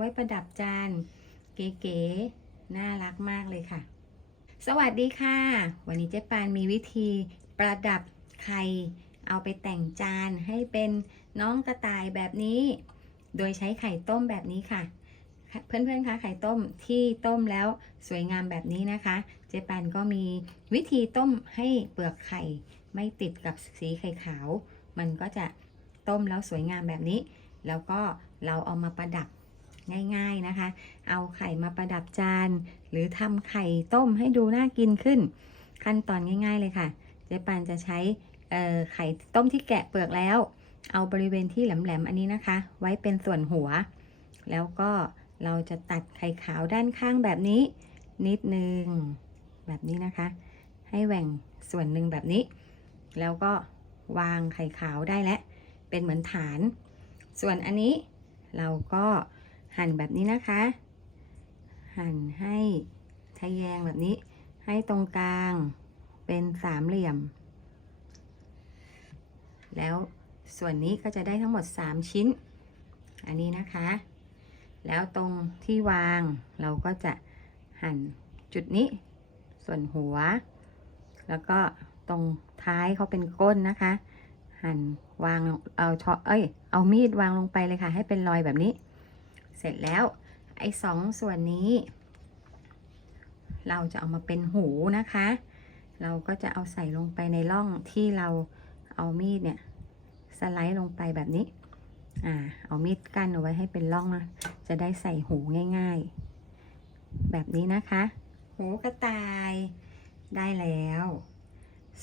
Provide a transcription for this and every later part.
ไว้ประดับจานเก๋ๆน่ารักมากเลยค่ะ สวัสดีค่ะ วันนี้เจ๊ปานมีวิธีประดับไข่เอาไปแต่งจานให้เป็นน้องกระต่ายแบบนี้ โดยใช้ไข่ต้มแบบนี้ค่ะ เพื่อนๆคะไข่ต้มที่ต้มแล้วสวยงามแบบนี้นะคะ เจ๊ปานก็มีวิธีต้มให้เปลือกไข่ไม่ติดกับสีไข่ขาว มันก็จะต้มแล้วสวยงามแบบนี้ แล้วก็เราเอามาประดับ ง่ายๆนะคะ เอาไข่มาประดับจาน หรือทำไข่ต้มให้ดูน่ากินขึ้น ขั้นตอนง่าย ๆเลยค่ะ เจ๊ปานจะใช้ไข่ต้มที่แกะเปลือกแล้ว เอาบริเวณที่แหลมๆอันนี้นะคะ ไว้เป็นส่วนหัว แล้วก็เราจะตัดไข่ขาวด้านข้างแบบนี้นิดนึงแบบนี้นะคะ ให้แหว่งส่วนหนึ่งแบบนี้ แล้วก็วางไข่ขาวได้แล้วเป็นเหมือนฐาน ส่วนอันนี้เราก็ หั่นแบบนี้นะคะ หั่นให้ทะแยงแบบนี้ ให้ตรงกลางเป็นสามเหลี่ยม แล้วส่วนนี้ก็จะได้ทั้งหมด 3 ชิ้น อันนี้นะคะ แล้วตรงที่วางเราก็จะหั่นจุดนี้ ส่วนหัว แล้วก็ตรงท้ายเขาเป็นก้นนะคะ หั่นวางเอาช้อเอ้ย เอามีดวางลงไปเลยค่ะ ให้เป็นรอยแบบนี้ เสร็จแล้วไอ้สองส่วนนี้ เราจะเอามาเป็นหูนะคะ เราก็จะเอาใส่ลงไปในร่องที่เราเอามีดเนี่ยสไลด์ลงไปแบบนี้อ่าเอามีดกั้นเอาไว้ให้เป็นร่องนะจะได้ใส่หูง่าย ๆ แบบนี้นะคะ หูกระต่ายได้แล้ว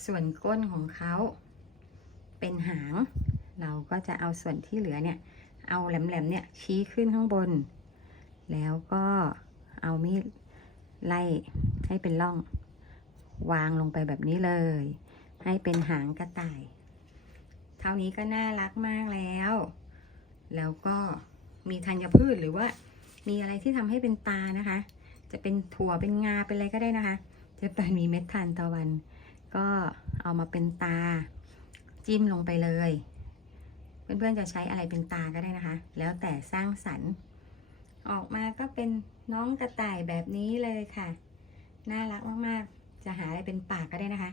ส่วนก้นของเขาเป็นหาง เราก็จะเอาส่วนที่เหลือเนี่ย เอาแหลมๆเนี่ยชี้ขึ้นข้างบน แล้วก็เอามีดไล่ให้เป็นร่อง วางลงไปแบบนี้เลย ให้เป็นหางกระต่าย เท่านี้ก็น่ารักมากแล้ว แล้วก็มีธัญพืชหรือว่า มีอะไรที่ทำให้เป็นตานะคะ จะเป็นถั่วเป็นงาเป็นอะไรก็ได้นะคะ จะเป็นมีเม็ดทานตะวัน ก็เอามาเป็นตาจิ้มลงไปเลย เพื่อนๆจะใช้อะไรเป็นตาก็ได้นะคะ แล้วแต่สร้างสรรค์ ออกมาก็เป็นน้องกระต่ายแบบนี้เลยค่ะ น่ารักมากๆ จะหาอะไรเป็นปากก็ได้นะคะ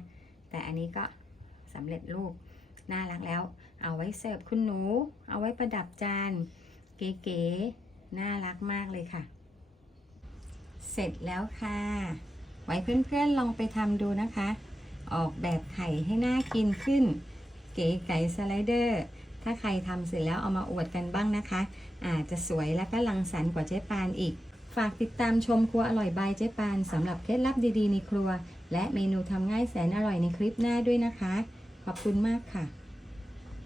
แต่อันนี้ก็สำเร็จรูป น่ารักแล้ว เอาไว้เสิร์ฟคุณหนู เอาไว้ประดับจาน เก๋ๆ น่ารักมากเลยค่ะ เสร็จแล้วค่ะ ไว้เพื่อนๆลองไปทำดูนะคะ ออกแบบไข่ให้น่ากินขึ้น เก๋ไก่สไลเดอร์ ถ้าใครทำเสร็จแล้วเอามาอวดกันบ้างนะคะ อาจจะสวยและก็ลังสรรค์กว่าเจ๊ปานอีก ฝากติดตามชมครัวอร่อยบายเจ๊ปานสำหรับเคล็ดลับดีๆในครัว และเมนูทำง่ายแสนอร่อยในคลิปหน้าด้วยนะคะ ขอบคุณมากค่ะ